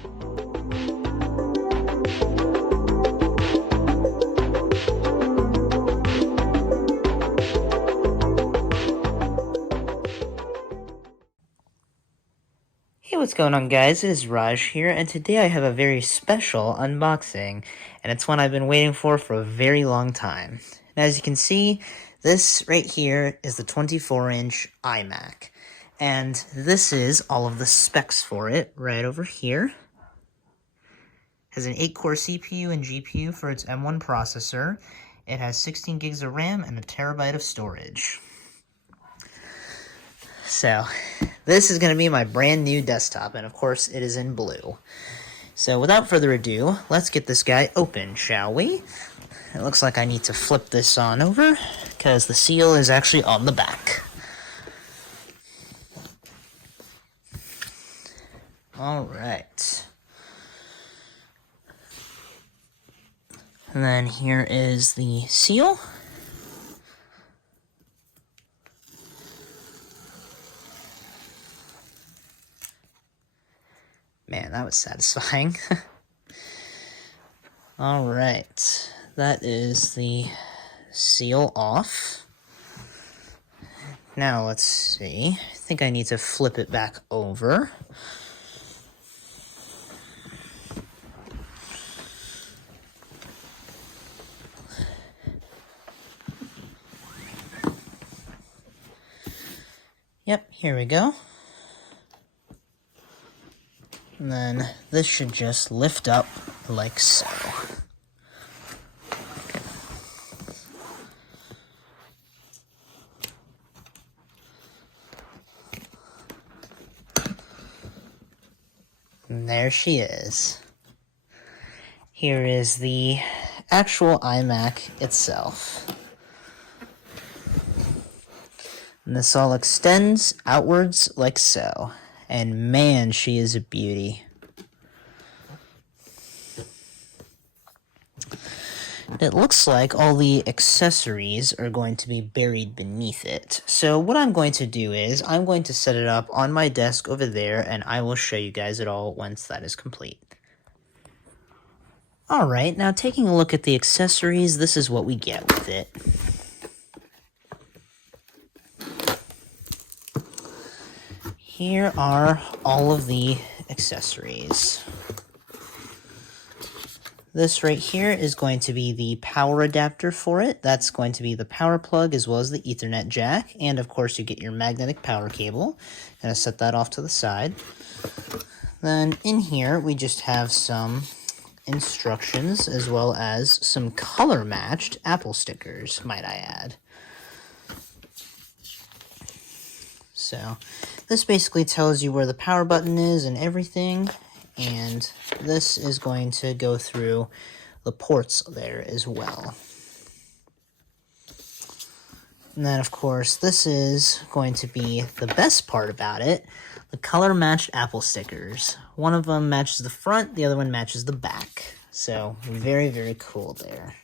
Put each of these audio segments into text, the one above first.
Hey, what's going on, guys? It is Raj here, and today I have a very special unboxing, and it's one I've been waiting for a very long time. And as you can see, this right here is the 24-inch iMac, and this is all of the specs for it right over here. It has an 8-core CPU and GPU for its M1 processor. It has 16 gigs of RAM and a terabyte of storage. So, this is going to be my brand new desktop, and of course it is in blue. So without further ado, let's get this guy open, shall we? It looks like I need to flip this on over, because the seal is actually on the back. Alright. And then here is the seal. Man, that was satisfying. Alright, that is the seal off. Now let's see, I think I need to flip it back over. Yep, here we go. And then this should just lift up like so. And there she is. Here is the actual iMac itself. And this all extends outwards like so. And man, she is a beauty. It looks like all the accessories are going to be buried beneath it. So what I'm going to do is, I'm going to set it up on my desk over there, and I will show you guys it all once that is complete. Alright, now taking a look at the accessories, this is what we get with it. Here are all of the accessories. This right here is going to be the power adapter for it. That's going to be the power plug as well as the Ethernet jack. And of course you get your magnetic power cable. Gonna set that off to the side. Then in here we just have some instructions as well as some color matched Apple stickers, might I add. So this basically tells you where the power button is and everything, and this is going to go through the ports there as well. And then of course this is going to be the best part about it, the color matched Apple stickers. One of them matches the front, the other one matches the back. So very, very cool there.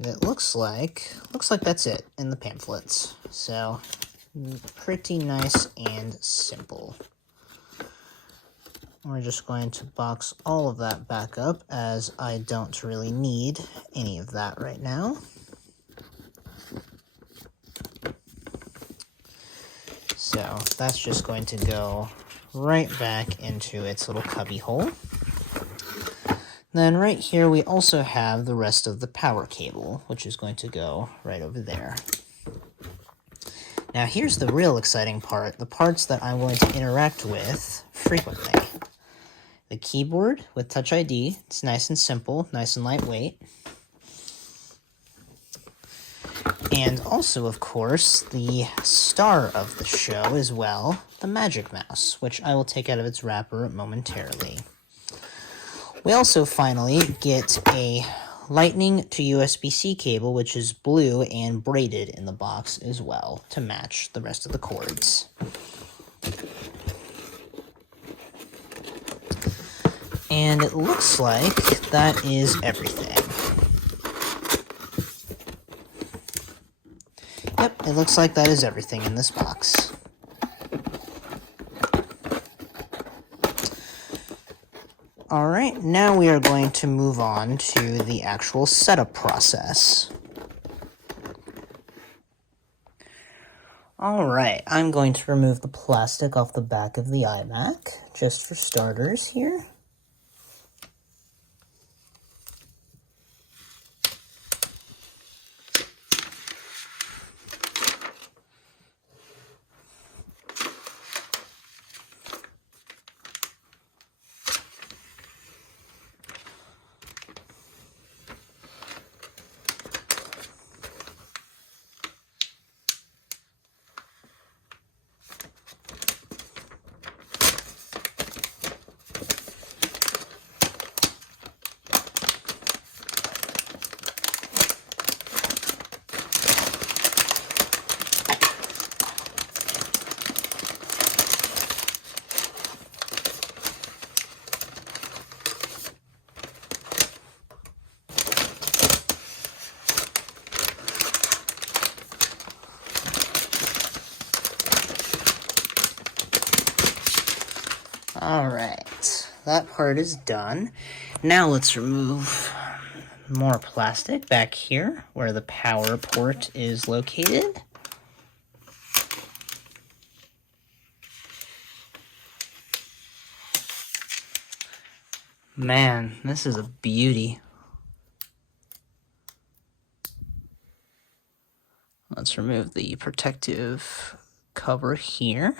It looks like that's it in the pamphlets. So pretty nice and simple. We're just going to box all of that back up, as I don't really need any of that right now. So that's just going to go right back into its little cubby hole. Then right here we also have the rest of the power cable, which is going to go right over there. Now here's the real exciting part, the parts that I'm going to interact with frequently. The keyboard with Touch ID, it's nice and simple, nice and lightweight. And also, of course, the star of the show as well, the Magic Mouse, which I will take out of its wrapper momentarily. We also finally get a Lightning to USB-C cable, which is blue and braided in the box as well, to match the rest of the cords. And it looks like that is everything. Yep, it looks like that is everything in this box. Alright, now we are going to move on to the actual setup process. Alright, I'm going to remove the plastic off the back of the iMac, just for starters here. Alright, that part is done. Now let's remove more plastic back here where the power port is located. Man, this is a beauty. Let's remove the protective cover here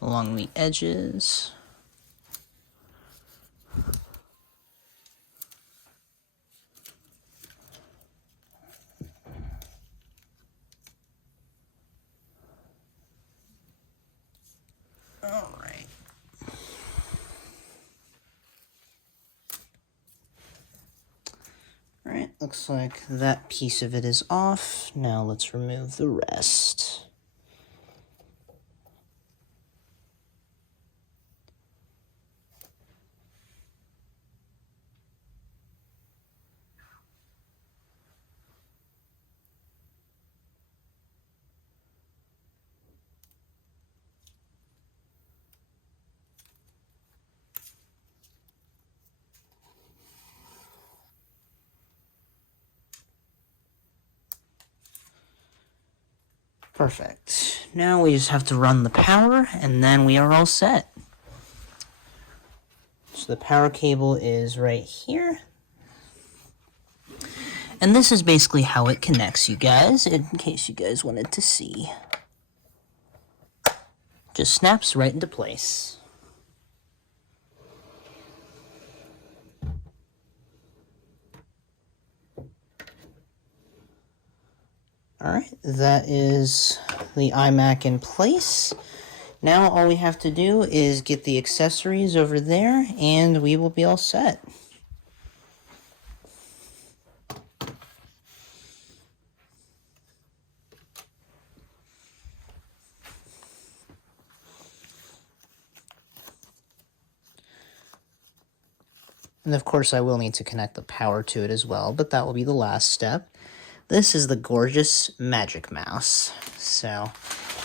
along the edges. All right. All right, looks like that piece of it is off. Now let's remove the rest. Perfect. Now we just have to run the power, and then we are all set. So the power cable is right here. And this is basically how it connects, you guys, in case you guys wanted to see. Just snaps right into place. Alright, that is the iMac in place. Now all we have to do is get the accessories over there, and we will be all set. And of course I will need to connect the power to it as well, but that will be the last step. This is the gorgeous Magic Mouse. So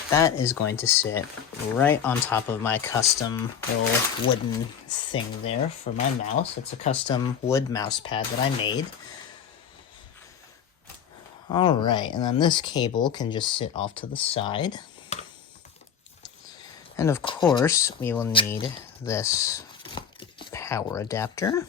that is going to sit right on top of my custom little wooden thing there for my mouse. It's a custom wood mouse pad that I made. Alright, and then this cable can just sit off to the side. And of course, we will need this power adapter.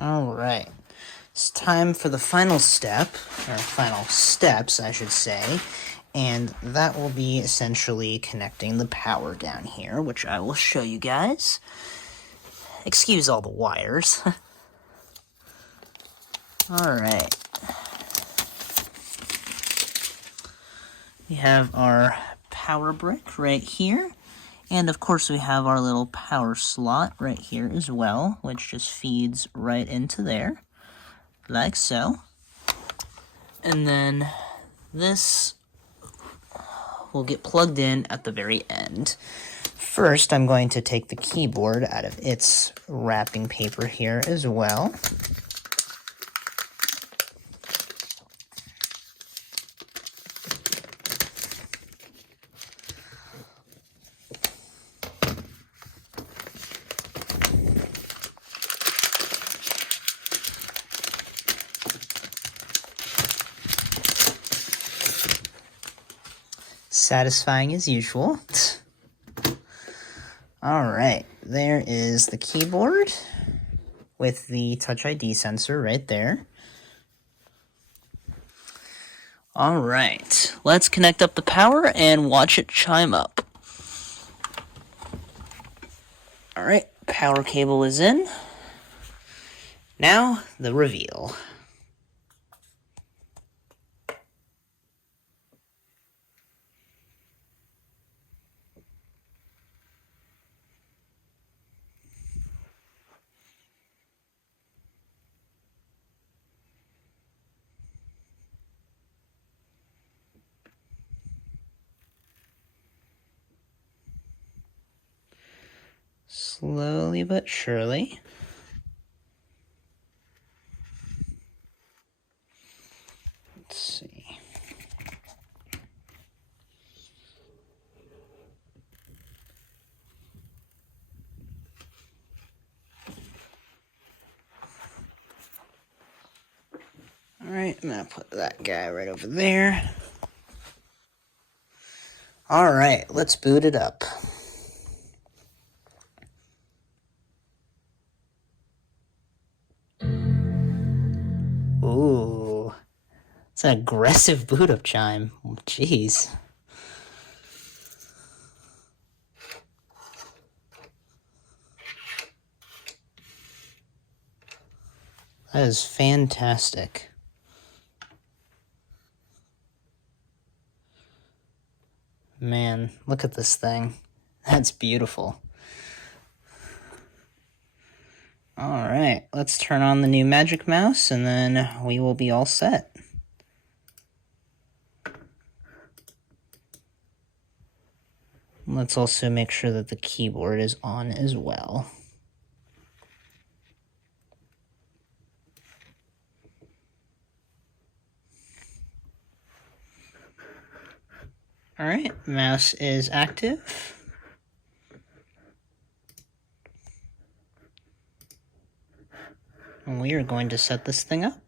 Alright, it's time for the final step, or final steps, I should say, and that will be essentially connecting the power down here, which I will show you guys. Excuse all the wires. Alright. We have our power brick right here. And of course we have our little power slot right here as well, which just feeds right into there, like so. And then this will get plugged in at the very end. First, I'm going to take the keyboard out of its wrapping paper here as well. Satisfying as usual. Alright, there is the keyboard with the Touch ID sensor right there. Alright, let's connect up the power and watch it chime up. Alright, power cable is in. Now, the reveal. Slowly but surely. Let's see. Alright, I'm gonna put that guy right over there. Alright, let's boot it up. Ooh, it's an aggressive boot up chime. Jeez. That is fantastic. Man, look at this thing. That's beautiful. Alright, let's turn on the new Magic Mouse and then we will be all set. Let's also make sure that the keyboard is on as well. Alright, mouse is active. And we are going to set this thing up.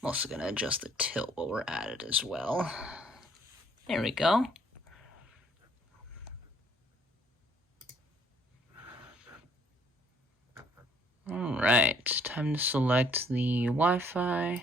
I'm also going to adjust the tilt while we're at it as well. There we go. Alright, time to select the Wi-Fi.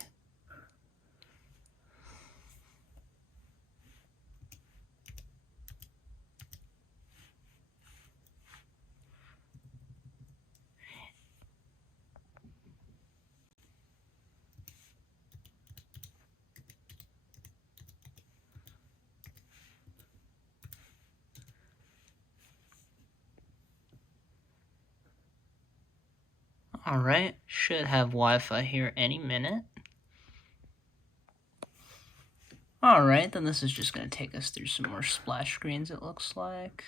Alright, should have Wi-Fi here any minute. Alright, then this is just going to take us through some more splash screens, it looks like.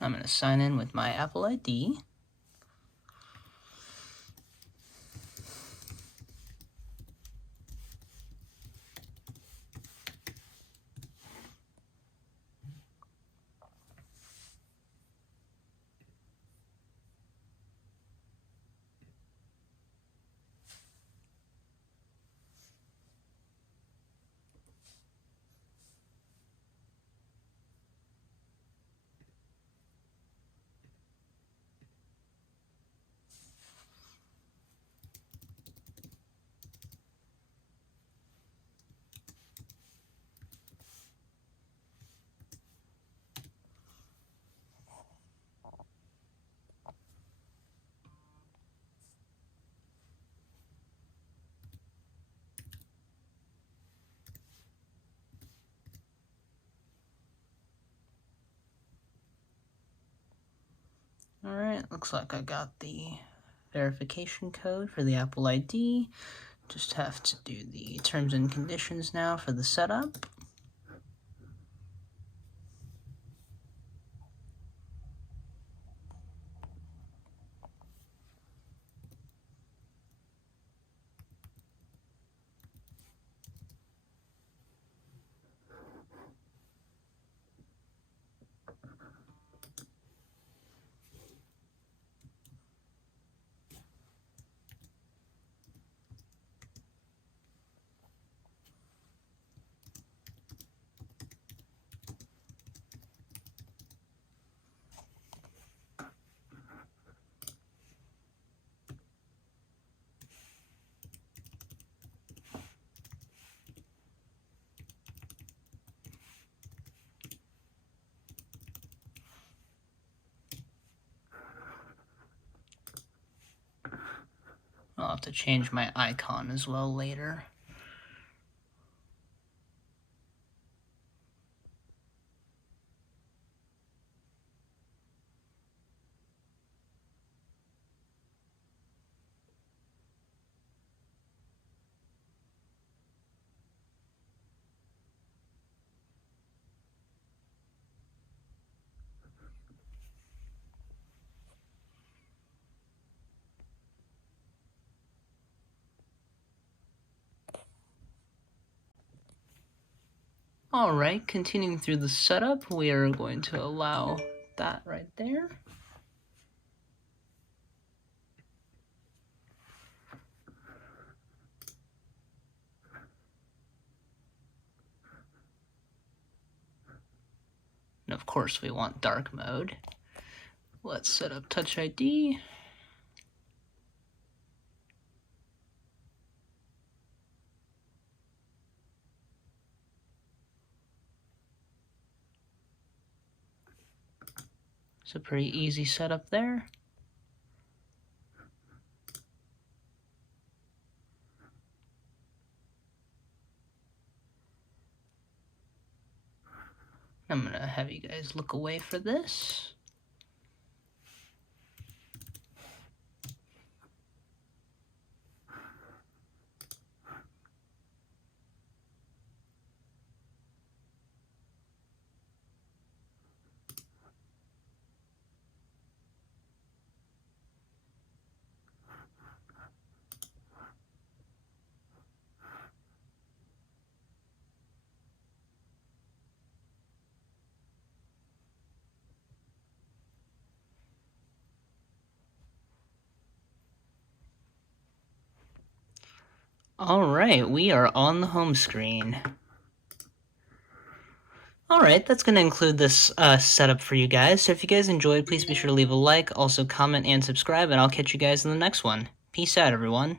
I'm going to sign in with my Apple ID. Alright, looks like I got the verification code for the Apple ID. Just have to do the terms and conditions now for the setup. I'll have to change my icon as well later. Alright, continuing through the setup, we are going to allow that right there. And of course we want dark mode. Let's set up Touch ID. It's a pretty easy setup there. I'm gonna have you guys look away for this. Alright, we are on the home screen. Alright, that's going to include this setup for you guys. So if you guys enjoyed, please be sure to leave a like, also comment and subscribe, and I'll catch you guys in the next one. Peace out, everyone.